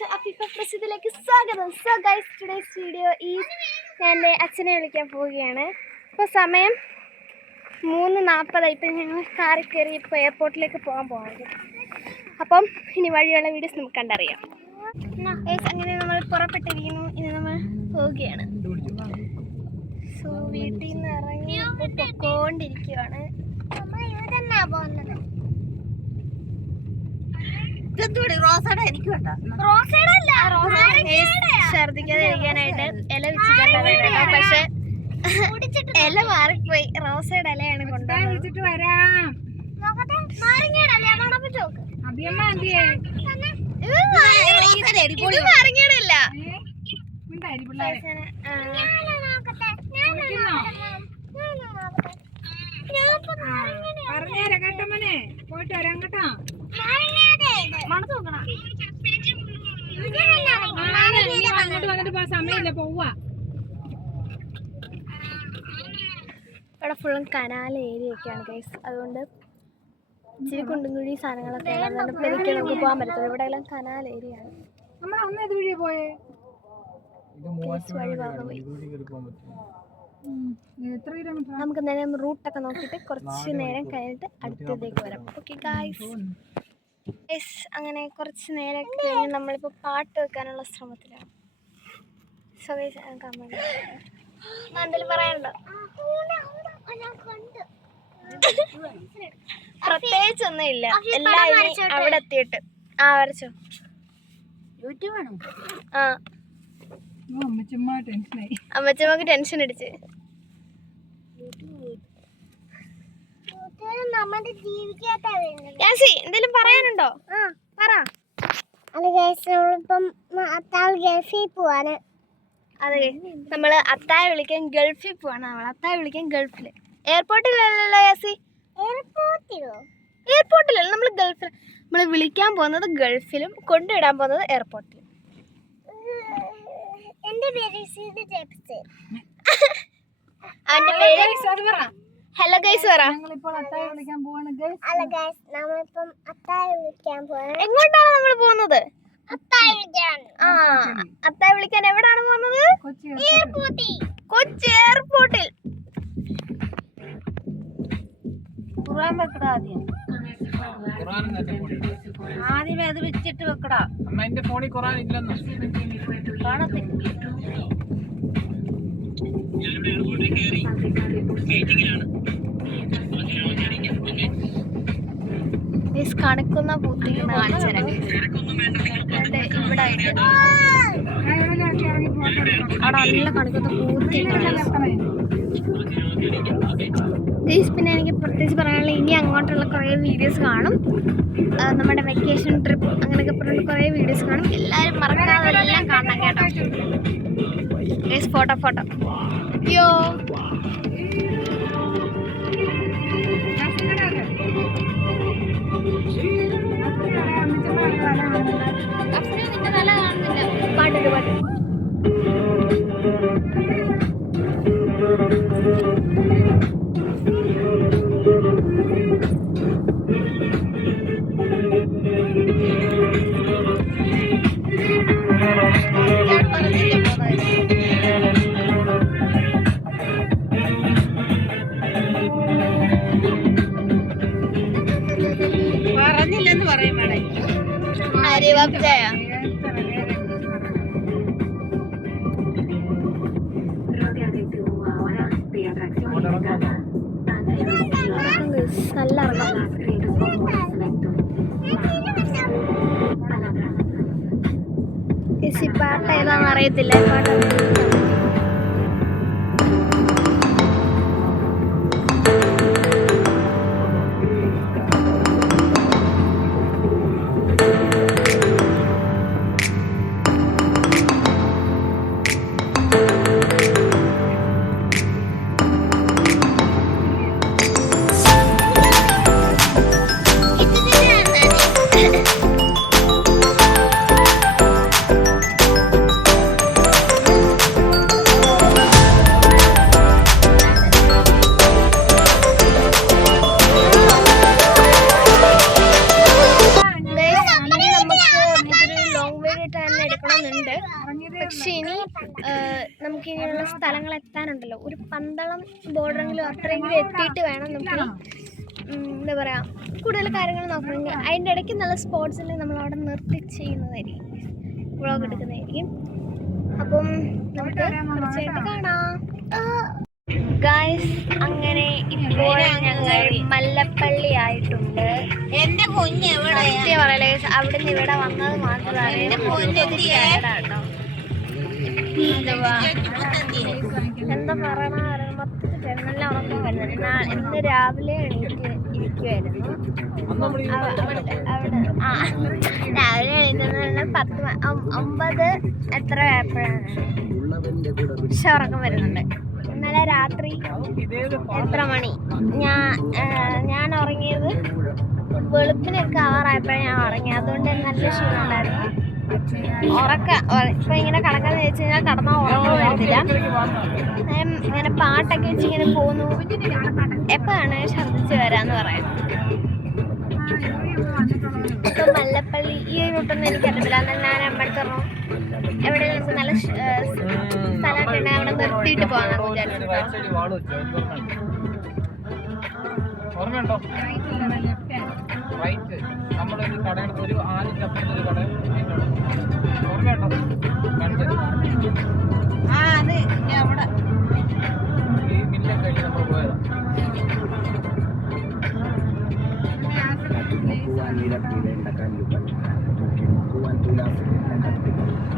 പ്രസിദ്ധിയിലേക്ക് സ്വാഗതം. So guys, today's video is ഞാൻ എൻ്റെ അച്ഛനെ വിളിക്കാൻ പോവുകയാണ്. ഇപ്പോൾ സമയം 3:40. ഇപ്പം ഞങ്ങൾ കാറിൽ കയറി ഇപ്പോൾ എയർപോർട്ടിലേക്ക് പോകാൻ പോകുന്നത്. അപ്പം ഇനി വഴിയുള്ള വീഡിയോസ് നമുക്ക് കണ്ടറിയാം. അങ്ങനെ നമ്മൾ പുറപ്പെട്ടിരിക്കുന്നു. ഇനി നമ്മൾ പോവുകയാണ്. സോ വീട്ടിൽ നിന്ന് ഇറങ്ങി പൊക്കോണ്ടിരിക്കുകയാണ്. ഛർദിക്കാതെ ഇരിക്കാനായിട്ട് ഇല വെച്ചിട്ടുണ്ടായിരുന്നു. പക്ഷെ ഇല മാറിപ്പോയി. റോസയുടെ ഇലയാണ് കൊണ്ടുവന്നത്. നാരങ്ങയുടെ പോയിട്ട് വരാം കേട്ടോ. സമയമില്ല, പോവാ. ഇവിടെ ഫുള്ളും കനാൽ ഏരിയ ഒക്കെയാണ് ഗൈസ്. അതുകൊണ്ട് ഇച്ചിരി കുണ്ടും കുഴി സാധനങ്ങളൊക്കെ പെരുക്കി നമുക്ക് പോകാൻ പറ്റത്തുള്ളൂ. ഇവിടെ എല്ലാം കനാൽ ഏരിയ ആണ്. നമുക്ക് നേരം റൂട്ടൊക്കെ നോക്കിയിട്ട് കുറച്ച് നേരം കഴിഞ്ഞിട്ട് അടുത്തതേക്ക് വരാം. Okay guys. അങ്ങനെ കുറച്ച് നേരം കഴിഞ്ഞ് നമ്മളിപ്പോൾ പാട്ട് വെക്കാനുള്ള ശ്രമത്തിലാണ്. സോ ഗൈസ്, എന്തെങ്കിലും പറയാനുണ്ടോ? പ്രത്യേകിച്ചൊന്നും ഇല്ല. എല്ലാവരും അവിടെ എത്തിയിട്ട് വരച്ചോ. ആ, അമ്മച്ചമ്മക്ക് ടെൻഷൻ അടിച്ച്. എന്തെങ്കിലും പറയാനുണ്ടോ? പറ. അതെ, നമ്മള് അത്തായ വിളിക്കാൻ ഗൾഫിൽ പോവാണ്. അത്തായ വിളിക്കാൻ ഗൾഫില്. എയർപോർട്ടിലല്ലോ യാസി? എയർപോർട്ടിലല്ല, നമ്മള് ഗൾഫിൽ. നമ്മള് വിളിക്കാൻ പോകുന്നത് ഗൾഫിലും കൊണ്ടുവിടാൻ പോകുന്നത് എയർപോർട്ടിലും. ഹലോ ഗൈസ് പറ. എങ്ങോട്ടാണ് നമ്മൾ പോകുന്നത്? അത്തായ വിളിക്കാൻ. എവിടാണ് പോകുന്നത്? കൊച്ചി എയർപോർട്ടിൽ. ആദ്യമേ അത് വെച്ചിട്ട് വെക്കടാ. എന്റെ ഫോണിൽ ഖുർആൻ ഇല്ലെന്ന് കണക്കുന്ന പൂത്തി കാണിച്ചരാം. ഇവിടെ ആയിട്ട് അവിടെ നല്ല കണക്കുന്ന പൂത്തി. പിന്നെ എനിക്ക് പ്രത്യേകിച്ച് പറയാനുള്ള, ഇനി അങ്ങോട്ടുള്ള കുറേ വീഡിയോസ് കാണും. നമ്മുടെ വെക്കേഷൻ ട്രിപ്പ് അങ്ങനെയൊക്കെ പറഞ്ഞിട്ട് കുറേ വീഡിയോസ് കാണും. എല്ലാവരും മറക്കാതെ എല്ലാം കാണണം കേട്ടോ. ഫോട്ടോ അയ്യോ നിന്റെ നല്ല കാണുന്നില്ല. പാട്ട് പറഞ്ഞില്ലെന്ന് പറയും വേണേ. നല്ല പാട്ട് ഏതാണെന്ന് അറിയത്തില്ല. പാട്ട് സ്ഥലങ്ങൾ എത്താനുണ്ടല്ലോ, ഒരു പന്തളം ബോർഡറെങ്കിലും അത്രയെങ്കിലും എത്തിയിട്ട് വേണം നമുക്ക് എന്താ പറയുക കൂടുതൽ കാര്യങ്ങൾ നോക്കണമെങ്കിൽ. അതിൻ്റെ ഇടയ്ക്ക് നല്ല സ്പോട്ട്സിൽ നമ്മൾ അവിടെ നിർത്തി ചെയ്യുന്നതായിരിക്കും, വ്ളോഗ് എടുക്കുന്നതായിരിക്കും. അപ്പം നമുക്ക് തീർച്ചയായിട്ടും കാണാം. ഗൈസ്, അങ്ങനെ ഇപ്പോൾ ഞങ്ങൾ മല്ലപ്പള്ളി ആയിട്ടുണ്ട്. എന്റെ കുഞ്ഞ് സത്യം പറയല്ലേ ഗൈസ്, അവിടുന്ന് ഇവിടെ വന്നത് മാത്രമാണ് എന്താ പറയണ മൊത്തത്തിൽ നല്ല ഉറക്കം വരുന്നത്. ഇന്ന് രാവിലെ എണീറ്റ് ഇരിക്കുമായിരുന്നു. രാവിലെ എണീറ്റെന്ന് 9 എത്ര ആയപ്പോഴാണ് പക്ഷെ ഉറക്കം വരുന്നുണ്ട്. ഇന്നലെ രാത്രി എത്ര മണി ഞാൻ ഉറങ്ങിയത് വെളുപ്പിനൊക്കെ ആവാറായപ്പോഴാണ് ഞാൻ ഉറങ്ങി. അതുകൊണ്ട് നല്ല ക്ഷീണം ഉണ്ടായിരുന്നു. ഇപ്പൊ ഇങ്ങനെ കിടക്കാന്ന് വെച്ച് കഴിഞ്ഞാൽ കിടന്നാൽ ഉറക്കം വരുന്നില്ല. ഇങ്ങനെ പാട്ടൊക്കെ വെച്ച് ഇങ്ങനെ പോന്നു. എപ്പോഴാണ് ഛർദ്ദിച്ച് വരാന്ന് പറയാം. ഇപ്പൊ മല്ലപ്പള്ളി ഈ റൂട്ടൊന്നും എനിക്കറിയത്തില്ല. എന്നാൽ ഞാൻ അമ്മടുത്ത് പറഞ്ഞു എവിടെ നമുക്ക് നല്ല സ്ഥലമൊക്കെ ഉണ്ടെങ്കിൽ അവിടെ നിർത്തിയിട്ട് പോകാമെന്ന് വിചാരിച്ചിട്ടോ.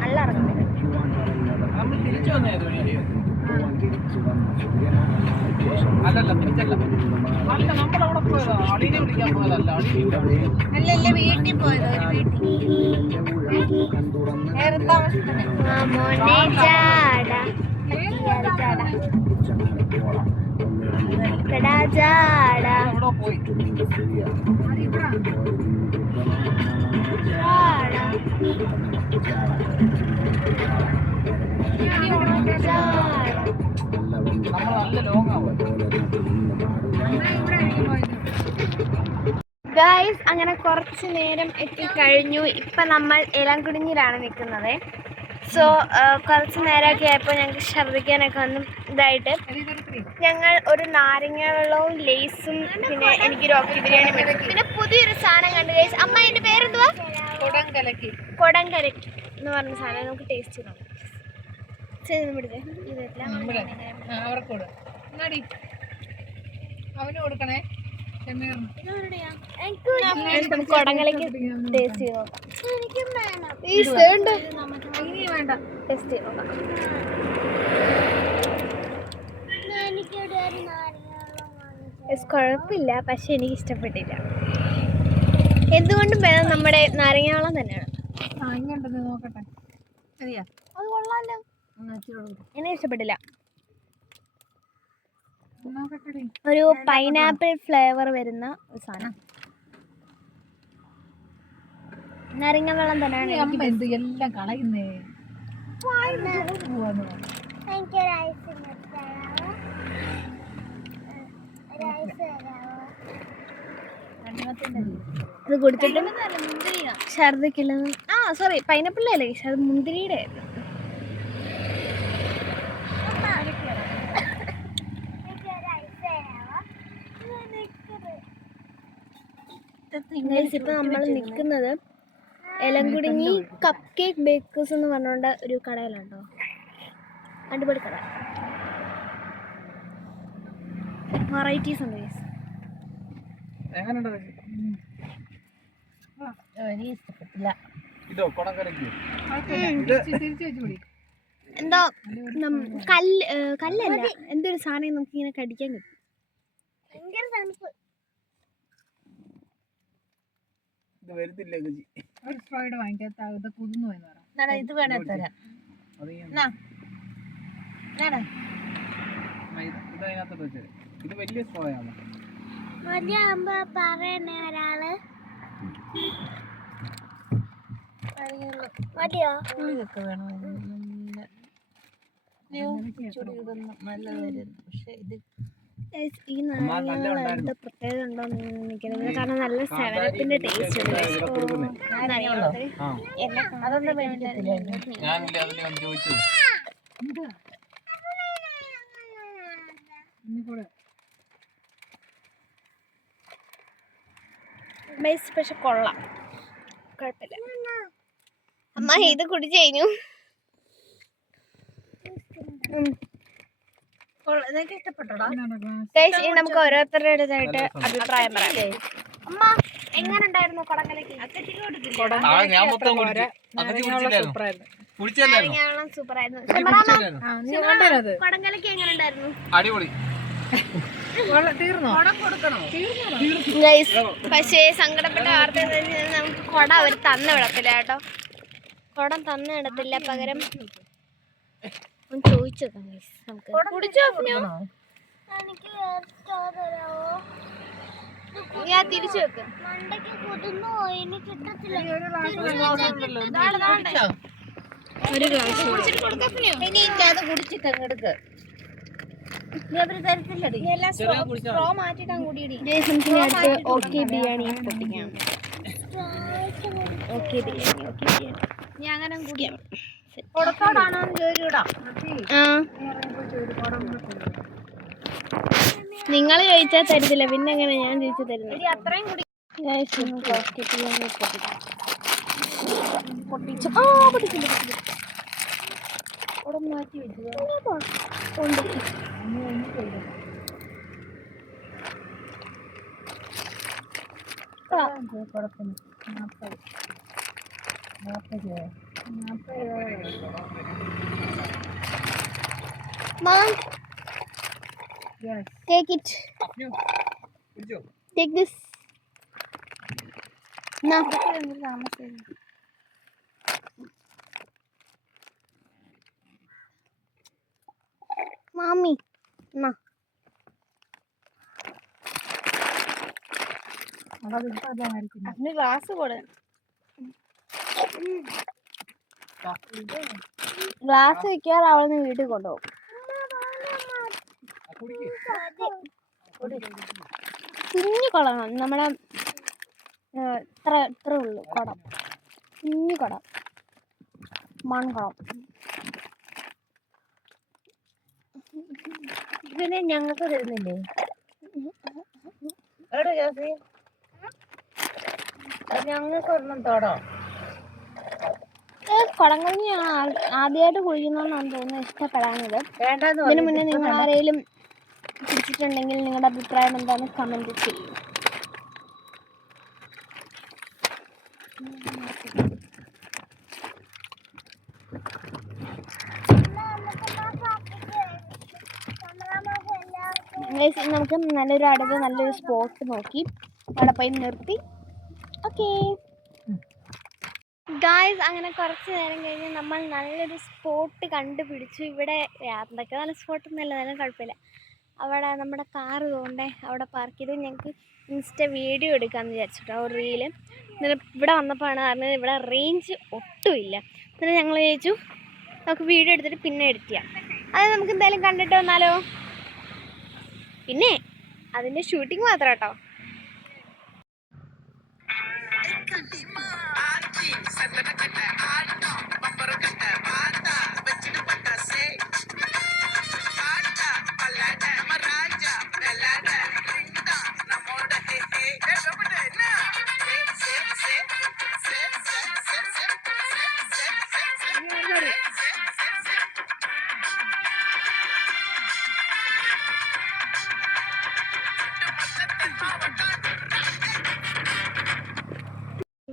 നല്ല ഇറങ്ങുന്നില്ല. അല്ലല്ല വീട്ടിൽ പോയത്. മോനെ ചാട ചാട ഗൈസ്, അങ്ങനെ കുറച്ച് നേരം എത്തിക്കഴിഞ്ഞു. ഇപ്പം നമ്മൾ ഇളംകുടിഞ്ഞിലാണ് നിൽക്കുന്നത്. സോ കുറച്ച് നേരമൊക്കെ ആയപ്പോൾ ഞങ്ങൾക്ക് ഛർദ്ദിക്കാനൊക്കെ ഒന്നും ഇതായിട്ട് ഞങ്ങൾ ഒരു നാരങ്ങ വെള്ളവും ലേസും പിന്നെ എനിക്കൊരു ഓക്കി ബിരിയാണി മേടിച്ചു. പിന്നെ പുതിയൊരു സാധനം കണ്ടു ഗൈസ്. അമ്മ എൻ്റെ പേരെന്തുവാ? കൊടംകലക്കി എന്ന് പറഞ്ഞ സാധനം നമുക്ക് ടേസ്റ്റ് ചെയ്യണം. കൊടുക്കണേ. കൊടംകലക്ക് ടേസ്റ്റ് ചെയ്ത് നോക്കാം. ടേസ്റ്റ് ചെയ്ത് നോക്കാം. കുഴപ്പമില്ല, പക്ഷെ എനിക്ക് ഇഷ്ടപ്പെട്ടില്ല. എന്തുകൊണ്ടും വേണം നമ്മുടെ നാരങ്ങാവെള്ളം തന്നെയാണ്. നോക്കട്ടെ. അത് കൊള്ളാലോ. എനിക്ക് ഇഷ്ടപ്പെട്ടില്ല. ഒരു പൈനാപ്പിൾ ഫ്ലേവർ വരുന്ന ഒരു സാധനം. നാരങ്ങ വെള്ളം തന്നെയാണ്. എല്ലാം കളയുന്നേ. ഇത് കുടിച്ചിട്ടും ഛർദിക്കില്ല. സോറി, പൈനാപ്പിളിലല്ലേ, അത് മുന്തിരിയുടെ ആയിരുന്നു. ഇപ്പൊ നമ്മൾ നിൽക്കുന്നത് ഇളംകുടിഞ്ഞി കപ്പ് കേക്ക് ബേക്കേഴ്സ് എന്ന് പറഞ്ഞുകൊണ്ട് ഒരു കടയിലുണ്ടോ. അടിപൊളി കട, വെറൈറ്റീസ് ഉണ്ട്. എന്തോ കല്ലല്ല, എന്തൊരു സാധനം നമുക്ക് ഇങ്ങനെ കടിക്കാൻ കിട്ടും. ഇത് വേണേ തരാം. ഇത് വലിയ സ്ട്രോയാണ്. പറയണേ ഒരാള് ഈ നാരങ്ങ പ്രത്യേകത ഉണ്ടോന്ന് എനിക്കറിയില്ല. കാരണം നല്ല സെവനപ്പിന്റെ ടേസ്റ്റ് ഉണ്ട്. അതൊന്നും പക്ഷെ കൊള്ളാം, കുഴപ്പമില്ല. അമ്മ ഇത് കുടിച്ചു കഴിഞ്ഞു. ഇഷ്ടപ്പെട്ടോടാ? Guys, ഇനി നമുക്ക് ഓരോരുത്തരുടേതായിട്ട് അഭിപ്രായം പറയാം. അമ്മ എങ്ങനെ ഉണ്ടായിരുന്നു കുടംകലക്കി? സൂപ്പറായിരുന്നു. കുടംകലക്കി എങ്ങനെ ഉണ്ടായിരുന്നു? അടിപൊളി. ഗൈസ്, പക്ഷേ സങ്കടപ്പെട്ട വാർത്ത എന്താണെന്ന് വെച്ചാൽ നമുക്ക് കുട അവർ തന്നു വിടത്തില്ല കേട്ടോ. കുടം തന്നു വിടത്തില്ല, പകരം ചോദിച്ചു നമുക്ക് ഞാൻ തിരിച്ചു വെക്കും. ഒരു ഗ്ലാസ് കുടിച്ചിട്ട് എടുക്ക്. സ്ട്രോ മാറ്റിട്ടാ കൂടിയിടി. ഓക്കെ ബിരിയാണി പൊട്ടിക്കാം. ഓക്കെ ബിരിയാണി, ഓക്കെ ബിരിയാണി ഞാൻ അങ്ങനെ കുടിക്കാം. കൊടുത്തോടാണോ ചോദിച്ചൂടാ? നിങ്ങൾ ചോദിച്ചാൽ തരത്തില്ല, പിന്നെ എങ്ങനെ ഞാൻ ചോദിച്ചു തരുന്നത്? അത്രയും കുടി. പൊട്ടിച്ചു മാറ്റി വെച്ചു. Mom, take it. Take this. No. Mommy, no. Glass കൊടു. ഗ്ലാസ് വെക്കാതെ അവളെ വീട്ടിൽ കൊണ്ടുപോകും. കുഞ്ഞു കുളമാണ് നമ്മുടെ, ഇത്ര ഉള്ളു കുടം, കുഞ്ഞു കുടം, മൺകുളം. ഇതിനെ ഞങ്ങൾക്ക് തരുന്നില്ലേ? എവിടെ ജോസി? ഞങ്ങൾക്ക് ഒരെണ്ണം തോടോ? കുടംകഞ്ഞിയാണ് ആദ്യമായിട്ട് കുഴിക്കുന്നതെന്നാണ് തോന്നുന്നത് ഇഷ്ടപ്പെടാഞ്ഞത്. വേണ്ടെന്ന് ഇതിന് മുന്നേ നിങ്ങൾ ആരെങ്കിലും പിടിച്ചിട്ടുണ്ടെങ്കിൽ നിങ്ങളുടെ അഭിപ്രായം എന്താണെന്ന് കമന്റ് ചെയ്യും. നമുക്ക് നല്ലൊരു സ്പോട്ട് നോക്കി അവിടെ പോയി നിർത്തി. ഓക്കേ ഗായ്സ്, അങ്ങനെ കുറച്ച് നേരം കഴിഞ്ഞ് നമ്മൾ നല്ലൊരു സ്പോട്ട് കണ്ടുപിടിച്ചു. ഇവിടെ എന്തൊക്കെ നല്ല സ്പോട്ടൊന്നുമല്ല, നല്ല കുഴപ്പമില്ല. അവിടെ നമ്മുടെ കാറ് തോണ്ടേ അവിടെ പാർക്ക് ചെയ്തു. ഞങ്ങൾക്ക് ഇൻസ്റ്റ വീഡിയോ എടുക്കാമെന്ന് വിചാരിച്ചിട്ടോ, ഒരു റീല്. എന്നിട്ട് ഇവിടെ വന്നപ്പോഴാണ് പറഞ്ഞത് ഇവിടെ റേഞ്ച് ഒട്ടുമില്ല. എന്നിട്ട് ഞങ്ങൾ വിചാരിച്ചു നമുക്ക് വീഡിയോ എടുത്തിട്ട് പിന്നെ എഡിറ്റ് ചെയ്യാം. അത് നമുക്ക് എന്തായാലും കണ്ടിട്ട് വന്നാലോ. പിന്നെ അതിൻ്റെ ഷൂട്ടിങ് മാത്രം കേട്ടോ.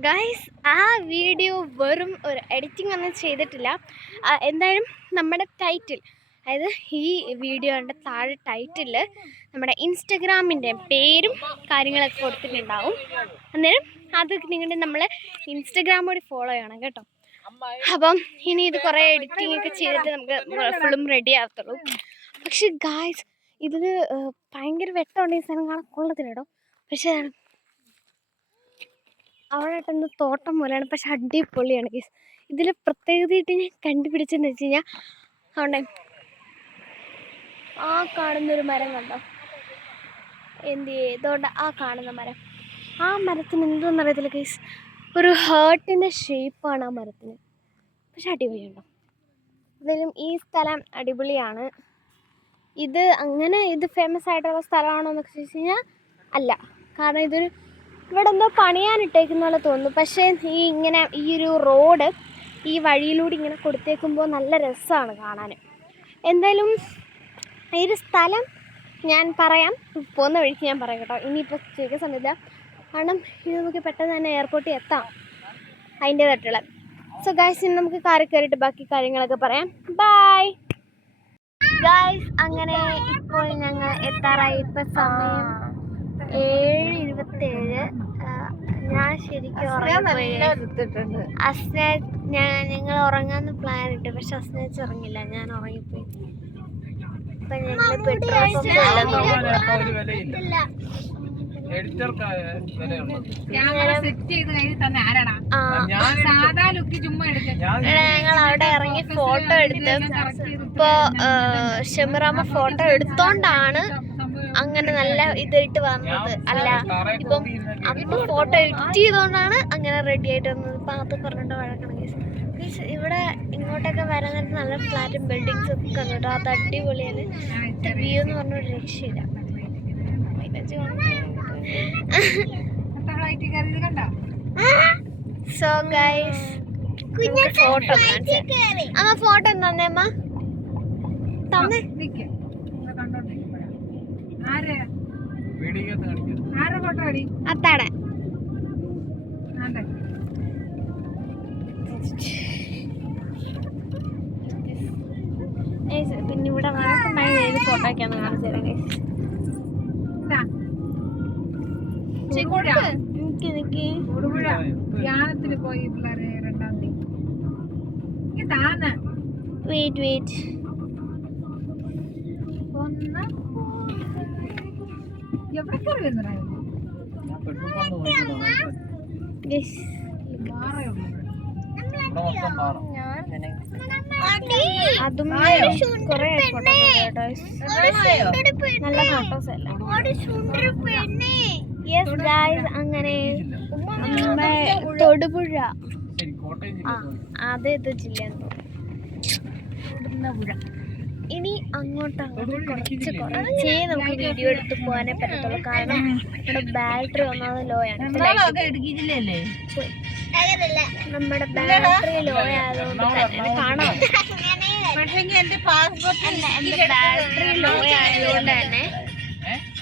ഗൈസ്, ആ വീഡിയോ വെറും ഒരു എഡിറ്റിംഗ് ഒന്നും ചെയ്തിട്ടില്ല. എന്തായാലും നമ്മുടെ ടൈറ്റിൽ, അതായത് ഈ വീഡിയോയുടെ താഴെ ടൈറ്റിൽ നമ്മുടെ ഇൻസ്റ്റഗ്രാമിൻ്റെ പേരും കാര്യങ്ങളൊക്കെ കൊടുത്തിട്ടുണ്ടാവും. അന്നേരം അത് നിങ്ങളുടെ നമ്മൾ ഇൻസ്റ്റഗ്രാം വഴി ഫോളോ ചെയ്യണം കേട്ടോ. അപ്പം ഇനി ഇത് കുറേ എഡിറ്റിംഗ് ഒക്കെ ചെയ്തിട്ട് നമുക്ക് ഫുള്ളും റെഡി ആകത്തുള്ളൂ. പക്ഷെ ഗായ്സ്, ഇതിൽ ഭയങ്കര വെട്ടമുണ്ട്. ഈ സ്ഥലം കാണാൻ കൊള്ളത്തില്ല കേട്ടോ. പക്ഷേ അവിടെ ഇട്ടെന്ന് തോട്ടം പോലെയാണ്, പക്ഷെ അടിപൊളിയാണ് ഗൈസ്. ഇതിൽ പ്രത്യേകതയായിട്ട് ഞാൻ കണ്ടുപിടിച്ചെന്ന് വെച്ച് കഴിഞ്ഞാൽ, അവിടെ ആ കാണുന്നൊരു മരം കണ്ടോ, ഇതുകൊണ്ട് ആ കാണുന്ന മരം, ആ മരത്തിന് എന്തോന്ന് അറിയത്തില്ല ഗൈസ്, ഒരു ഹേർട്ടിൻ്റെ ഷേപ്പാണ് ആ മരത്തിന്. പക്ഷെ അടിപൊളിയുണ്ടോ. എന്തായാലും ഈ സ്ഥലം അടിപൊളിയാണ്. ഇത് അങ്ങനെ ഇത് ഫേമസ് ആയിട്ടുള്ള സ്ഥലമാണോ എന്നൊക്കെ ചോദിച്ചു കഴിഞ്ഞാൽ അല്ല. കാരണം ഇതൊരു ഇവിടെ എന്തോ പണിയാനിട്ടേക്കുന്ന പോലെ തോന്നുന്നു. പക്ഷേ ഇങ്ങനെ ഈ ഒരു റോഡ് ഈ വഴിയിലൂടെ ഇങ്ങനെ കൊടുത്തേക്കുമ്പോൾ നല്ല രസമാണ് കാണാൻ. എന്തായാലും ഈ ഒരു സ്ഥലം ഞാൻ പറയാം, പോകുന്ന വഴിക്ക് ഞാൻ പറയാം കേട്ടോ. ഇനിയിപ്പോൾ ചോദിക്കാൻ സമയമില്ല, കാരണം ഇത് നമുക്ക് പെട്ടെന്ന് തന്നെ എയർപോർട്ടിൽ എത്താം അതിൻ്റേതായിട്ടുള്ള. സോ ഗായ്സ്, ഇനി നമുക്ക് കാറിൽ കയറിയിട്ട് ബാക്കി കാര്യങ്ങളൊക്കെ പറയാം. Bye guys. അങ്ങനെ ഇപ്പോൾ ഞങ്ങൾ എത്താറായി. ഇപ്പം സമയം 7:27. ഞാൻ ശരിക്കും ഉറങ്ങിപ്പോയി. ഞങ്ങൾ ഉറങ്ങാന്ന് പ്ലാൻ ഇട്ട്, പക്ഷെ അസ്നേച്ച് ഉറങ്ങില്ല, ഞാൻ ഉറങ്ങിപ്പോയി. ഇപ്പൊ ഞങ്ങൾ പെട്രോൾ ഞങ്ങൾ അവിടെ ഇറങ്ങി ഫോട്ടോ എടുത്ത്. ഇപ്പൊ ഷെമിറാമ്മ ഫോട്ടോ എടുത്തോണ്ടാണ് അങ്ങനെ നല്ല ഇതായിട്ട് വന്നത്. അല്ല, ഇപ്പം അമ്മ ഫോട്ടോ എഡിറ്റ് ചെയ്തോണ്ടാണ് അങ്ങനെ റെഡി ആയിട്ട് വന്നത്. ഇപ്പൊ അത് പറഞ്ഞിട്ട് വഴക്കണം. ഇവിടെ ഇങ്ങോട്ടൊക്കെ വരാൻ നേരത്ത് നല്ല ഫ്ലാറ്റും ബിൽഡിങ്സും ഒക്കെ ഉണ്ട് കേട്ടോ. അത് അടിപൊളിയാണ്. വ്യൂ എന്ന് പറഞ്ഞൊരു രക്ഷയില്ല. സോ ഗൈസ്, ഫോട്ടോ അമ്മ ഫോട്ടോ തന്നെ അമ്മ തന്നെ അത്താടെ. പിന്നെ ഇവിടെ വഴക്കുണ്ടായി ഏത് ഫോട്ടോ ഒക്കെയാന്ന് കാണിച്ചു തരാം ഗൈസ്. ധ്യാനത്തിന് പോയി പിള്ളേരെ 2-ാം തീയതി. വെയിറ്റ് എവിടെ കയറി വരുന്നുണ്ടായിരുന്നു? അതും കൊറേ നല്ല ഫോട്ടോസ് അല്ല. യെസ് ഗായ്സ്, അങ്ങനെ നമ്മുടെ തൊടുപുഴ, അതേത് ജില്ലയെന്ന് തോന്നുന്നു. ഇനി അങ്ങോട്ട് കുറച്ചേ നമുക്ക് വീഡിയോ എടുത്ത് പോകാനേ പറ്റത്തുള്ളൂ. കാരണം നമ്മുടെ ബാറ്ററി ഒന്നാമത് ലോ ആണ്. നമ്മുടെ ബാറ്ററി ലോ ആയതുകൊണ്ട് തന്നെ കാണാം. എന്റെ ബാറ്ററി ലോ ആയതുകൊണ്ട് തന്നെ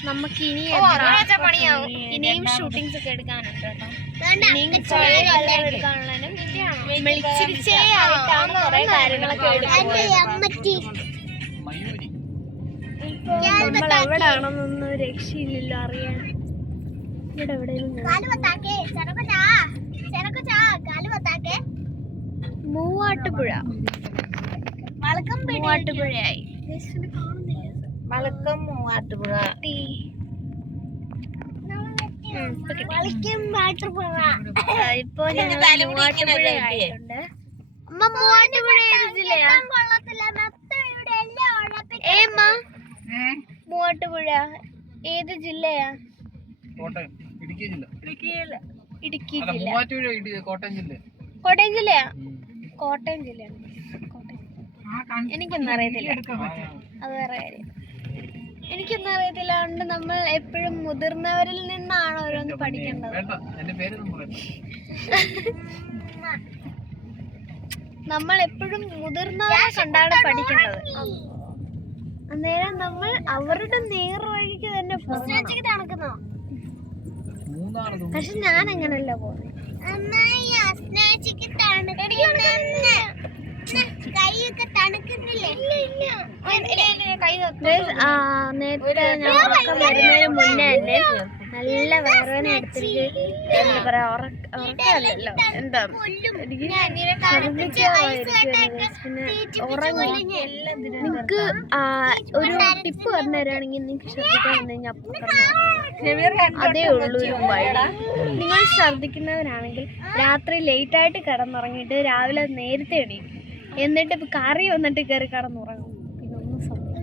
നമുക്ക് ഇനിയും ഷൂട്ടിങ്സ് ഒക്കെ എടുക്കാനുണ്ട് കേട്ടോ. ഇനിയും കുറെ കാര്യങ്ങൾ എടുക്കാനുള്ളതിനും ആയിട്ടാണ് കുറെ കാര്യങ്ങളൊക്കെ എടുക്കുന്നത്. നമ്മൾ എവിടെയാണെന്നൊന്നും രക്ഷയില്ലല്ലോ അറിയാൻ. ഇവിടെ മൂവാട്ടുപുഴ, മൂവാട്ടുപുഴയായി. വളക്കം മൂവാറ്റുപുഴ. ഇപ്പൊ ഞങ്ങൾ മൂവാറ്റുപുഴയായിട്ടുണ്ട്. അമ്മ മൂവാറ്റുപുഴ ഏത് ജില്ലയാ? മൂവാറ്റുപുഴ ഏത് ജില്ലയാ? ഇടുക്കി ജില്ല. കോട്ടയം ജില്ലയാ? കോട്ടയം ജില്ലയാണ്. എനിക്കൊന്നും അറിയത്തില്ല, അത് വേറെ കാര്യം. എനിക്കൊന്നും അറിയത്തില്ല. അതുകൊണ്ട് നമ്മൾ എപ്പോഴും മുതിർന്നവരിൽ നിന്നാണ് ഓരോന്ന് പഠിക്കേണ്ടത്. നമ്മൾ എപ്പോഴും മുതിർന്നവരെ കണ്ടാണ് പഠിക്കേണ്ടത്. അന്നേരം നമ്മൾ അവരുടെ നേർവഴിക്ക് തന്നെ തണുക്കുന്നോ. പക്ഷെ ഞാൻ അങ്ങനല്ല പോകുന്നത്. നേരത്തെ ഞങ്ങൾക്ക് വരുന്നതിന് മുന്നേ തന്നെ നല്ല വേദന എടുത്തിട്ട് എന്താ പറയാ, ഉറക്കമല്ലല്ലോ, എന്താ പിന്നെ ഉറങ്ങി. നിങ്ങക്ക് ഒരു ടിപ്പ് പറഞ്ഞു തരാണെങ്കിൽ നിങ്ങൾക്ക് ശ്രദ്ധിക്കാൻ വന്നു കഴിഞ്ഞാൽ അതേ ഉള്ളൂ ഒരു വഴി. നിങ്ങൾ ശ്രദ്ധിക്കുന്നവരാണെങ്കിൽ രാത്രി ലേറ്റായിട്ട് കിടന്നുറങ്ങിയിട്ട് രാവിലെ നേരത്തെ എണീക്കും. എന്നിട്ട് കറി വന്നിട്ട് കയറി കിടന്നുറങ്ങും. പിന്നെ ഒന്നും സംഭവിക്കും.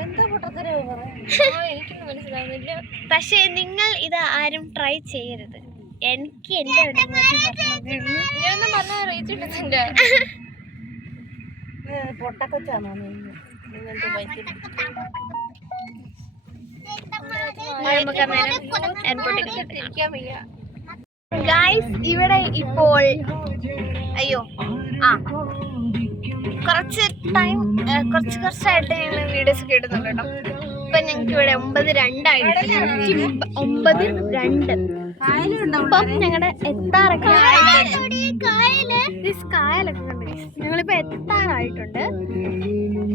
എനിക്കൊന്നും മനസ്സിലാവുന്നില്ല. പക്ഷെ നിങ്ങൾ ഇത് ആരും ട്രൈ ചെയ്യരുത്. എനിക്ക് എന്റെ പൊട്ടക്കൊച്ചാണോ നമുക്ക് അന്നേരം എയർപോർട്ടിൽ ഗായ്സ് ഇവിടെ ഇപ്പോൾ അയ്യോ കുറച്ചായിട്ട് ഞങ്ങൾ വീഡിയോസ് ഒക്കെ ഇടുന്നുണ്ട് കേട്ടോ. ഇപ്പൊ ഞങ്ങൾക്ക് ഇവിടെ 9:02 ആയിട്ട് 9:02 ഇപ്പം ഞങ്ങളുടെ എത്താറൊക്കെ കായലൊക്കെ കണ്ടു. ഞങ്ങളിപ്പോ എത്താറായിട്ടുണ്ട്.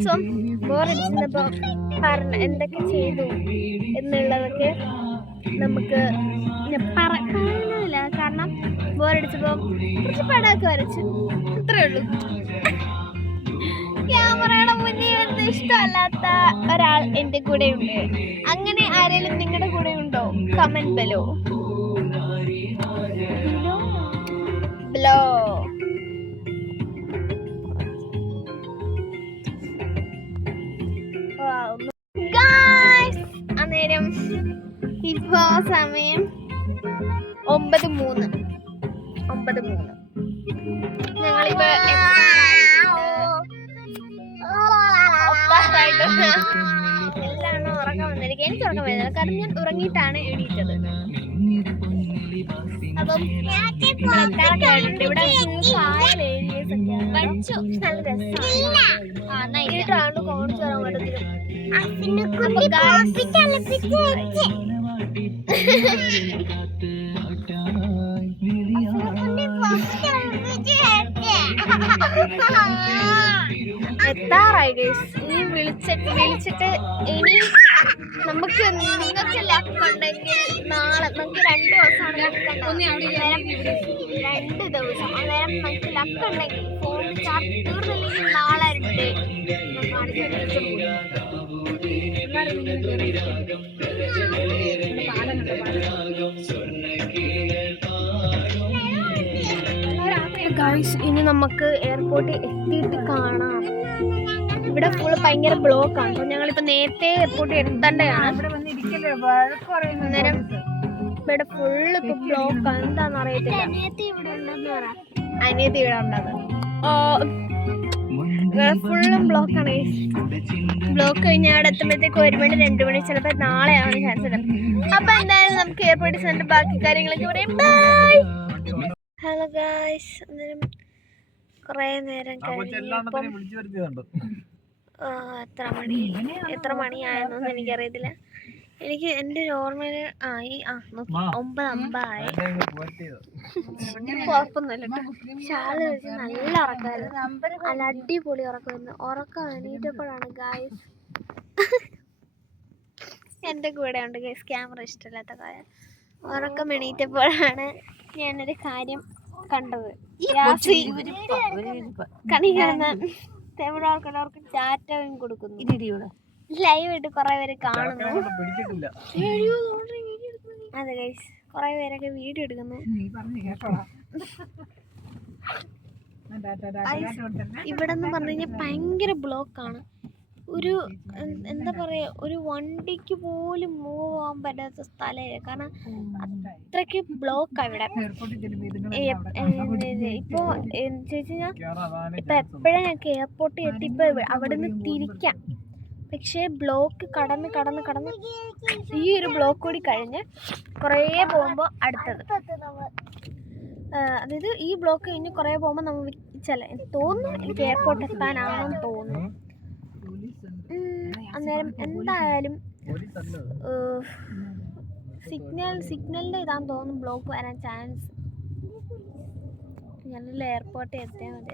സോ ബോറടിച്ചപ്പോ എന്തൊക്കെ ചെയ്തു എന്നുള്ളതൊക്കെ നമുക്ക് പറയുന്നില്ല. കാരണം ബോറടിച്ചപ്പോ കുറച്ച് പടമൊക്കെ വരച്ചു, ഇത്രേ ഉള്ളൂ. ക്യാമറയുടെ മുന്നിൽ എന്ത് ഇഷ്ടമല്ലാത്ത ഒരാൾ എൻ്റെ കൂടെ ഉണ്ട്. അങ്ങനെ ആരെങ്കിലും നിങ്ങളുടെ കൂടെ ഉണ്ടോ? Comment below. അന്നേരം ഇപ്പോ സമയം 9:03. ഞങ്ങളിപ്പോ എല്ലാണോ ഉറക്കം വന്നിരിക്കും. എനിക്ക് ഉറക്കം വരുന്നില്ല, കാരണം ഞാൻ ഉറങ്ങിയിട്ടാണ് എണീറ്റത്. അപ്പം ഇവിടെ കായൽ ഏരിയസ് ഒക്കെയാണ്. നല്ല രസമാണ്. ഇരുട്ടാണ്ട് കോണിച്ചു വരാൻ പറ്റത്തില്ല. എത്താറായി ഗൈസ്. ഇനി വിളിച്ചിട്ട് ഇനി നമുക്ക് നിങ്ങൾക്ക് ലക്ക് ഉണ്ടെങ്കിൽ നാളെ നമുക്ക് 2 ദിവസമാണ് 2 ദിവസം. അന്നേരം നമുക്ക് ലക്ക് ഉണ്ടെങ്കിൽ ഫോൺ ചാർജ് തീർന്നില്ലെങ്കിൽ നാളെ 2 ഗൈസ്. ഇനി നമുക്ക് എയർപോർട്ടിൽ എത്തിയിട്ട് കാണാം. ഇവിടെ ഫുള്ള് ഭയങ്കര ബ്ലോക്കാണ്. അപ്പോൾ ഞങ്ങളിപ്പോൾ നേരത്തെ എയർപോർട്ടിൽ എത്തേണ്ടതാണ്. അന്നേരം ഇവിടെ ഫുള്ള് ഇപ്പോൾ ബ്ലോക്കാണ്. എന്താണെന്ന് അറിയത്തില്ല. അനിയത്തി ഇവിടെ ഉണ്ടത്. ഫുള്ളും ബ്ലോക്കാണ്. ബ്ലോക്ക് കഴിഞ്ഞാൽ അവിടെ എത്തുമ്പോഴത്തേക്ക് 1 മണി 2 മണി, ചിലപ്പോൾ നാളെ ആവാൻ ചാൻസ് ഉണ്ട്. അപ്പോൾ എന്തായാലും നമുക്ക് എയർപോർട്ടിൽ ചെന്നിട്ട് ബാക്കി കാര്യങ്ങളൊക്കെ പറയാം. ബൈ. Hello guys. അന്നേരം കുറേ നേരം എത്ര മണിയായെന്നൊന്നും എനിക്കറിയത്തില്ല. എനിക്ക് എൻ്റെ ഓർമ്മയിൽ 9:50 ആയി. കുഴപ്പമൊന്നുമില്ല. ഷാള് വെച്ച് നല്ല ഉറക്കമായിരുന്നു. നല്ല അടിപൊളി ഉറക്കമായിരുന്നു. ഉറക്കം എണീറ്റപ്പോഴാണ് ഗായ്സ് എൻ്റെ കൂടെ ഉണ്ട് ഗൈസ്. ക്യാമറ ഇഷ്ടമില്ലാത്ത കാര്യം. ഉറക്കം എണീറ്റപ്പോഴാണ് ഞാനൊരു കാര്യം കണ്ടത്. കണി കാണുന്ന തമിഴാൾക്കാർക്ക് ചാറ്റവും കൊടുക്കുന്നു. ലൈവ് ആയിട്ട് കുറെ പേര് കാണുന്നു. അതെ ഗൈസ്, കുറെ പേരൊക്കെ വീഡിയോ എടുക്കുന്നു. ഇവിടെ എന്ന് പറഞ്ഞു കഴിഞ്ഞാൽ ഭയങ്കര ബ്ലോക്കാണ്. ഒരു എന്താ പറയുക, ഒരു വണ്ടിക്ക് പോലും മൂവ് ആവാൻ പറ്റാത്ത സ്ഥലമില്ല. കാരണം അത്രയ്ക്ക് ബ്ലോക്കാണ് ഇവിടെ. ഇപ്പോൾ ചോദിച്ചു കഴിഞ്ഞാൽ ഇപ്പം എപ്പോഴാണ് ഞങ്ങൾക്ക് എയർപോർട്ടിൽ എത്തി ഇപ്പോൾ അവിടെ നിന്ന് തിരിക്കാം. പക്ഷേ ബ്ലോക്ക് കടന്ന് ഈ ഒരു ബ്ലോക്ക് കൂടി കഴിഞ്ഞ് കുറേ പോകുമ്പോൾ അടുത്തത്, അതായത് ഈ ബ്ലോക്ക് കഴിഞ്ഞ് കുറേ പോകുമ്പോൾ നമ്മൾ തോന്നുന്നു എനിക്ക് എയർപോർട്ട് എത്താനാണെന്ന് തോന്നുന്നു. അന്നേരം എന്തായാലും സിഗ്നലിൻ്റെ ഇതാന്ന് തോന്നുന്നു ബ്ലോക്ക് വരാൻ ചാൻസ്. ഞാനല്ല എയർപോർട്ടിൽ എത്തിയാൽ മതി.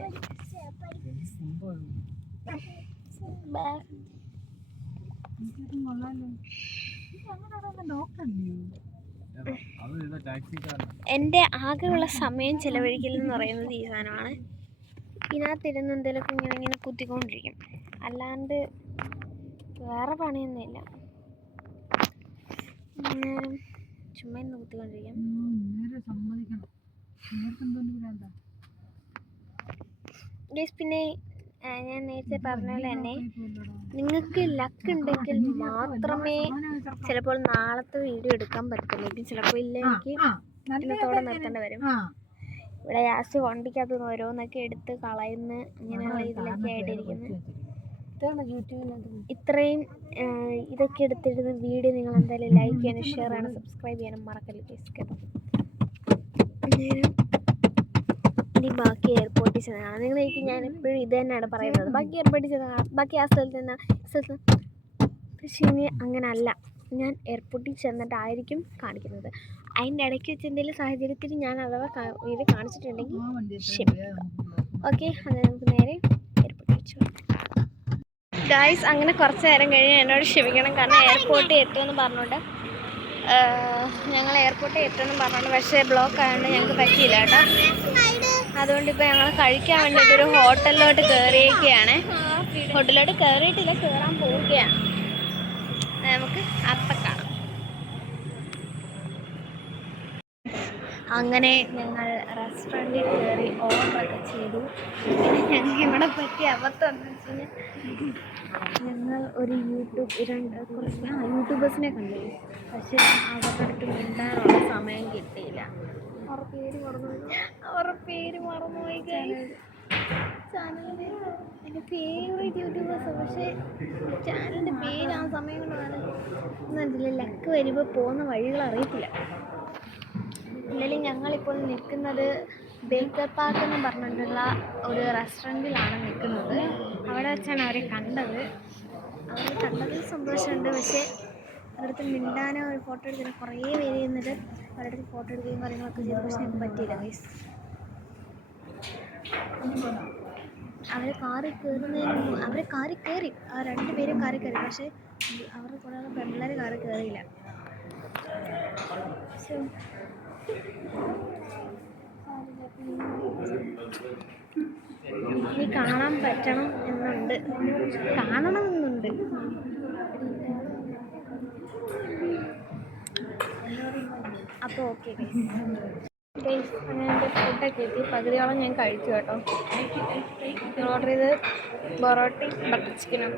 എൻ്റെ ആകെയുള്ള സമയം ചിലവഴിക്കലെന്ന് പറയുന്നത് ഈ സാധനമാണ്. ഇതിനകത്തിരുന്ന് എന്തെങ്കിലുമൊക്കെ ഇങ്ങനെ കുത്തിക്കൊണ്ടിരിക്കും, അല്ലാണ്ട് വേറെ പണിയൊന്നുമില്ല. ചുമ്മാ ഇന്ന് കുത്തിക്കൊണ്ടിരിക്കാം. പിന്നെ ഞാൻ നേരത്തെ പറഞ്ഞ പോലെ തന്നെ നിങ്ങൾക്ക് ലക്ക് ഉണ്ടെങ്കിൽ മാത്രമേ ചിലപ്പോൾ നാളത്തെ വീഡിയോ എടുക്കാൻ പറ്റുള്ളൂ. ചിലപ്പോൾ ഇല്ല, എനിക്ക് ഇന്നത്തോടെ നിർത്തേണ്ടി വരും. ഇവിടെ ലാസ്റ്റ് വണ്ടിക്കകത്ത് നിന്ന് ഓരോന്നൊക്കെ എടുത്ത് കളയുന്ന ഇങ്ങനെയുള്ള ഇതിലൊക്കെ ആയിട്ടിരിക്കുന്നത്. ഇത്രയും ഇതൊക്കെ എടുത്തിടുന്ന വീഡിയോ നിങ്ങൾ എന്തായാലും ലൈക്ക് ചെയ്യാനും ഷെയർ ചെയ്യാനും സബ്സ്ക്രൈബ് ചെയ്യാനും മറക്കല്ലേ പ്ലീസ് കേട്ടോ. ഇനി ബാക്കി എയർപോർട്ടിൽ ചെന്നാണ് നിങ്ങളേക്ക് ഞാൻ എപ്പോഴും ഇത് തന്നെയാണ് പറയുന്നത്, ബാക്കി എയർപോർട്ടിൽ ചെന്നാൽ ബാക്കി ആ സ്ഥലത്ത് പക്ഷേ ഇനി അങ്ങനെ അല്ല, ഞാൻ എയർപോർട്ടിൽ ചെന്നിട്ടായിരിക്കും കാണിക്കുന്നത്. അതിൻ്റെ ഇടയ്ക്ക് വെച്ച് എന്തെങ്കിലും സാഹചര്യത്തിൽ ഞാൻ അഥവാ ഇത് കാണിച്ചിട്ടുണ്ടെങ്കിൽ ക്ഷമിക്കുക. ഓക്കെ, അത് നമുക്ക് നേരെ എയർപോർട്ടിൽ വെച്ചു. ഗായ്സ് അങ്ങനെ കുറച്ച് നേരം കഴിഞ്ഞ് എന്നോട് ക്ഷമിക്കണം, കാരണം എയർപോർട്ടിൽ എത്തുമെന്ന് പറഞ്ഞുകൊണ്ട് ഞങ്ങൾ എയർപോർട്ടിൽ എത്തുമെന്ന് പറഞ്ഞുകൊണ്ട് പക്ഷേ ബ്ലോക്ക് ആയതുകൊണ്ട് ഞങ്ങൾക്ക് പറ്റിയില്ല കേട്ടോ. അതുകൊണ്ട് ഇപ്പോൾ ഞങ്ങൾ കഴിക്കാൻ വേണ്ടിയിട്ട് ഒരു ഹോട്ടലിലോട്ട് കയറിയൊക്കെയാണ്. ഹോട്ടലിലോട്ട് കയറിയിട്ടില്ല, കയറാൻ പോവുകയാണ്. നമുക്ക് അപ്പം കാണാം. അങ്ങനെ ഞങ്ങൾ റെസ്റ്റോറൻറ്റിൽ കയറി ഓർഡറൊക്കെ ചെയ്തു. പിന്നെ ഞങ്ങൾ ഇവിടെ പറ്റിയ അബദ്ധം എന്താണെന്ന് വെച്ച് കഴിഞ്ഞാൽ ഞങ്ങൾ ഒരു യൂട്യൂബേഴ്സിനെ കണ്ടു, പക്ഷേ അവരുടെ അടുത്ത് മിണ്ടാനുള്ള സമയം കിട്ടിയില്ല. അവരുടെ പേര് മറന്നുപോയി. ചാനലിൻ്റെ എൻ്റെ ഫേവറേറ്റ് യൂട്യൂബേഴ്സാണ്, പക്ഷേ ചാനലിൻ്റെ പേര് ആ സമയം കൊണ്ടാണ് എന്നതില്ല. ലക്ക് വരുമ്പോൾ പോകുന്ന വഴികൾ അറിയത്തില്ല. അല്ലെങ്കിൽ ഞങ്ങളിപ്പോൾ നിൽക്കുന്നത് ബേക്കർ പാർക്ക് എന്ന് പറഞ്ഞിട്ടുള്ള ഒരു റെസ്റ്റോറൻറ്റിലാണ് നിൽക്കുന്നത്. അവിടെ വെച്ചാണ് അവരെ കണ്ടത്. അവരെ കണ്ടതിൽ സന്തോഷമുണ്ട്, പക്ഷേ അവരടുത്ത് മിണ്ടാനോ ഒരു ഫോട്ടോ എടുക്കാനോ കുറേ പേര് നിന്നിട്ട് അവരുടെ അടുത്ത് ഫോട്ടോ എടുക്കുകയും കാര്യങ്ങളൊക്കെ ചെയ്തു, പക്ഷേ എനിക്ക് പറ്റിയില്ല ഗൈസ്. അവർ കാറിൽ കയറുന്നതിന് അവർ കാറിൽ കയറി, ആ 2 പേരും കാറിൽ കയറി, പക്ഷേ അവരുടെ കൂടെ പെൺപിള്ളേർ കാറിൽ കയറിയില്ല. ഇനി കാണാൻ പറ്റണം എന്നുണ്ട്, കാണണമെന്നുണ്ട്. അപ്പോൾ ഓക്കെ ഗൈസ്, അങ്ങനെ എൻ്റെ ഫുഡൊക്കെ എത്തി. പകുതിയോളം ഞാൻ കഴിച്ചു കേട്ടോ. ഞാൻ ഓർഡർ ചെയ്ത് പൊറോട്ടയും ബട്ടർ ചിക്കനും.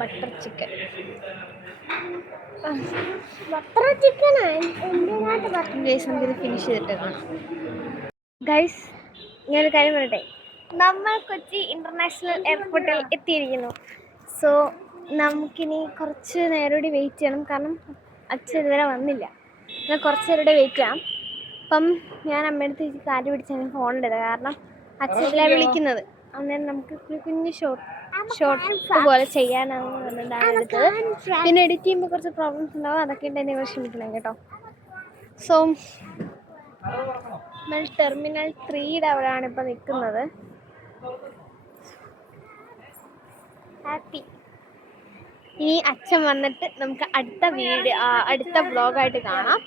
ബട്ടർ ചിക്കൻ ഗൈസ്, നമുക്കിത് ഫിനിഷ് ചെയ്തിട്ട് കാണാം. ഗൈസ്, ഞാനൊരു കാര്യം പറയട്ടെ, നമ്മൾ കൊച്ചി ഇൻ്റർനാഷണൽ എയർപോർട്ടിൽ എത്തിയിരിക്കുന്നു. സോ നമുക്കിനി കുറച്ച് നേരം കൂടി വെയിറ്റ് ചെയ്യണം, കാരണം അച്ഛൻ ഇതുവരെ വന്നില്ല. ഞാൻ കുറച്ച് നേരം കൂടി വെയിറ്റ് ചെയ്യാം. അപ്പം ഞാൻ അമ്മയുടെ കാര്യം പിടിച്ചാണ് ഫോൺ എടുത്തത്, കാരണം അച്ഛനെല്ലാം വിളിക്കുന്നത്. അന്നേരം നമുക്ക് കുഞ്ഞു ഷോർട്ട് പോലെ ചെയ്യാനാണ് പറഞ്ഞിട്ടാണ് എടുത്തത്. പിന്നെ എഡിറ്റ് ചെയ്യുമ്പോൾ കുറച്ച് പ്രോബ്ലംസ് ഉണ്ടാവും, അതൊക്കെ ഉണ്ട്, നിങ്ങൾ ക്ഷമിക്കണം കേട്ടോ. സോ നമ്മൾ ടെർമിനൽ 3യുടെ അവിടെയാണ് ഇപ്പോൾ നിൽക്കുന്നത്. ഹാപ്പി. ഇനി അച്ഛൻ വന്നിട്ട് നമുക്ക് അടുത്ത വ്ളോഗായിട്ട് കാണാം.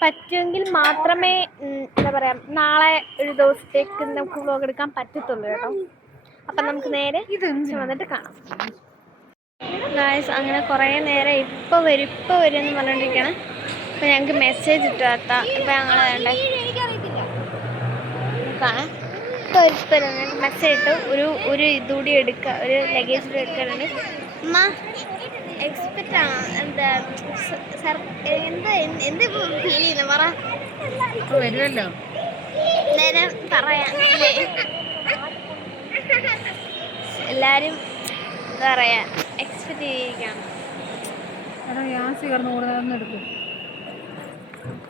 പറ്റുമെങ്കിൽ മാത്രമേ എന്താ പറയുക, നാളെ ഒരു ദിവസത്തേക്ക് നമുക്ക് വ്ളോഗ് എടുക്കാൻ പറ്റത്തുള്ളൂ കേട്ടോ. അപ്പം നമുക്ക് നേരെ അച്ഛൻ വന്നിട്ട് കാണാം. ഗായ്സ്, അങ്ങനെ കുറേ നേരം ഇപ്പോൾ വരും എന്ന് പറഞ്ഞുകൊണ്ടിരിക്കുകയാണ്. അപ്പോൾ ഞങ്ങൾക്ക് മെസ്സേജ് ഇട്ടു എത്താം. ഇപ്പോൾ ഞങ്ങൾ വേണ്ടേ കാണാം. ഇപ്പോൾ ഞങ്ങൾക്ക് മെസ്സേജ് ഇട്ടു, ഒരു ഇതുകൂടി എടുക്കുക, ഒരു ലഗേജ് എടുക്കാനുണ്ട്. അമ്മ എക്സ്പെക്റ്റ് ആണോ? എന്താ എന്ത് ഫീൽ ചെയ്യുന്നു പറ. വരുമല്ലോ നേരം പറയാം. എല്ലാവരും എന്താ പറയാ, എക്സ്പെക്റ്റ് ചെയ്തിരിക്കണം.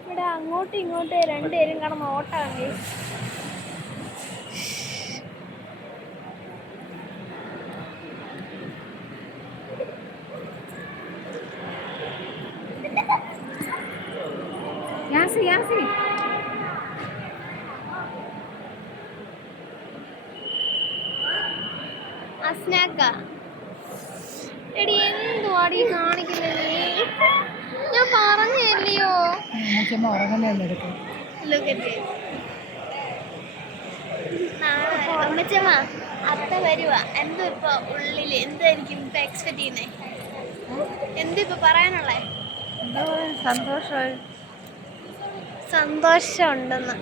ഇവിടെ അങ്ങോട്ടും ഇങ്ങോട്ടും 2 പേരും കിടന്ന് ഓട്ടമാണ്. അസ്നാക്ക എടി എന്തുവാടി കാണിക്കുന്നത്? ഞാൻ പറഞ്ഞല്ലോ അമ്മച്ചമ്മ അത്ത വരുവാ. എന്തോ ഇപ്പൊ ഉള്ളില് എന്തായിരിക്കും ഇപ്പൊ എക്സ്പെക്ട് ചെയ്യുന്നേ? എന്തിപ്പോ പറയാനുള്ളേ? സന്തോഷമുണ്ടെന്ന്.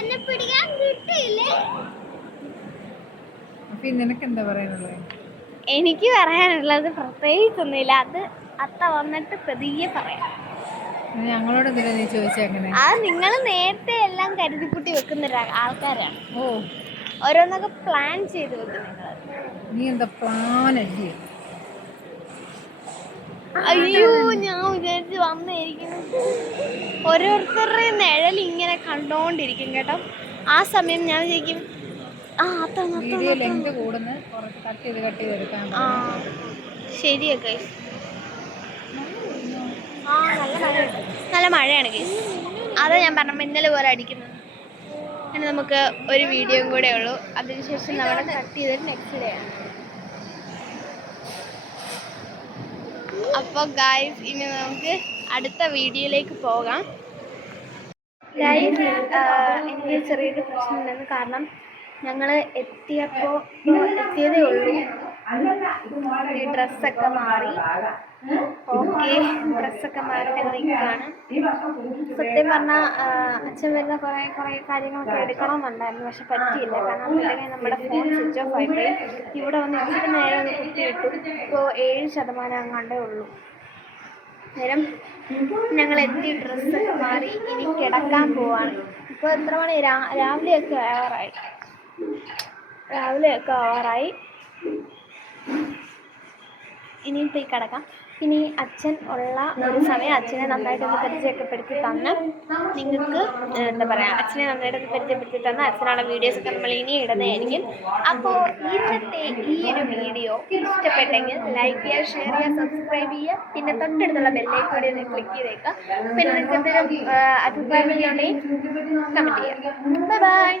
എന്നെ പിടിക്കാൻ കിട്ടിയില്ലേ? നിനക്കെന്താ പറയാനുള്ളത്? എനിക്ക് പറയാനുള്ളത് പ്രത്യേകിച്ചൊന്നുമില്ല, അത് അത്ത വന്നിട്ട് പതിയെ പറയാം. ഞങ്ങളോട് എന്തിനാ നീ ചോദിച്ചെങ്ങനെ? അത് നിങ്ങൾ നേരത്തെ എല്ലാം കരുതിക്കുട്ടി വെക്കുന്ന ആൾക്കാരാണ്. ഓ, ഓരോന്നൊക്കെ പ്ലാൻ ചെയ്ത് വെക്കും നിങ്ങൾ. നീ എന്താ പ്ലാൻ അല്ലേ? അയ്യോ, ഞാൻ വിചാരിച്ച് വന്നിരിക്കുന്നു. ഓരോരുത്തരുടെ നിഴൽ ഇങ്ങനെ കണ്ടോണ്ടിരിക്കും കേട്ടോ. ആ സമയം ഞാൻ വിചാരിക്കും വീഡിയോ ലെങ്ത് കൂടുന്ന കുറച്ച് കട്ട് ചെയ്ത് എടുക്കാൻ. ശരിയാ ഗൈസ്. നല്ല മഴയാണ് ഗൈസ്. അതാ ഞാൻ പറഞ്ഞ മിന്നൽ പോലെ അടിക്കുന്നത്. ഇനി നമുക്ക് ഒരു വീഡിയോയും കൂടെ ഉള്ളൂ. അതിനുശേഷം നമ്മൾ കട്ട് ചെയ്തിട്ട് നെക്സ്റ്റ് ഡേ ആണ്. അപ്പോൾ ഗൈസ്, ഇനി നമുക്ക് അടുത്ത വീഡിയോയിലേക്ക് പോകാം. ഗൈസ്, എനിക്ക് ചെറിയൊരു പ്രശ്നമുണ്ടെന്ന്. കാരണം ഞങ്ങൾ എത്തിയതേ ഉള്ളൂ. ഈ ഡ്രസ്സൊക്കെ മാറി. ഓക്കെ, ഡ്രസ്സൊക്കെ മാറി ഞങ്ങൾ നിൽക്കുകയാണ്. സത്യം പറഞ്ഞാൽ അച്ഛൻ വരുന്ന കുറേ കാര്യങ്ങളൊക്കെ എടുക്കണമെന്നുണ്ടായിരുന്നു. പക്ഷെ പറ്റിയില്ല. കാരണം അപ്പോഴത്തേക്കും നമ്മുടെ ഫോൺ സ്വിച്ച് ഓഫ് ആയിപ്പോയി. ഇവിടെ വന്ന് ഇച്ചിരി നേരം ഒന്ന് കുത്തിയിട്ടു. ഇപ്പോൾ 7% അങ്ങാണ്ടേ ഉള്ളൂ. നേരം ഞങ്ങൾ എത്തി, ഡ്രസ്സൊക്കെ മാറി ഇനി കിടക്കാൻ പോവാണ്. ഇപ്പോൾ എത്ര മണി? രാവിലെയൊക്കെ ആവാറായി. ഇനിയിപ്പോൾ ഈ കിടക്കാം. ഇനി അച്ഛൻ ഉള്ള ഒരു സമയം അച്ഛനെ നന്നായിട്ടൊന്ന് പരിചയപ്പെടുത്തി തന്ന് നിങ്ങൾക്ക് എന്താ പറയുക, അച്ഛനെ നന്നായിട്ടൊന്ന് പരിചയപ്പെടുത്തി തന്ന് അച്ഛനുള്ള വീഡിയോസൊക്കെ നമ്മൾ ഇനി ഇടുന്നതായിരിക്കും. അപ്പോൾ ഇന്നത്തെ ഈ ഒരു വീഡിയോ ഇഷ്ടപ്പെട്ടെങ്കിൽ ലൈക്ക് ചെയ്യുക, ഷെയർ ചെയ്യുക, സബ്സ്ക്രൈബ് ചെയ്യുക. പിന്നെ തൊട്ടടുത്തുള്ള ബെല്ലൈക്കൺ കൂടി ഒന്ന് ക്ലിക്ക് ചെയ്തേക്കുക. പിന്നെ നിങ്ങൾക്ക് എന്തെങ്കിലും അഭിപ്രായങ്ങളുണ്ടെങ്കിൽ കമൻറ്റ് ചെയ്യുക. ബൈ.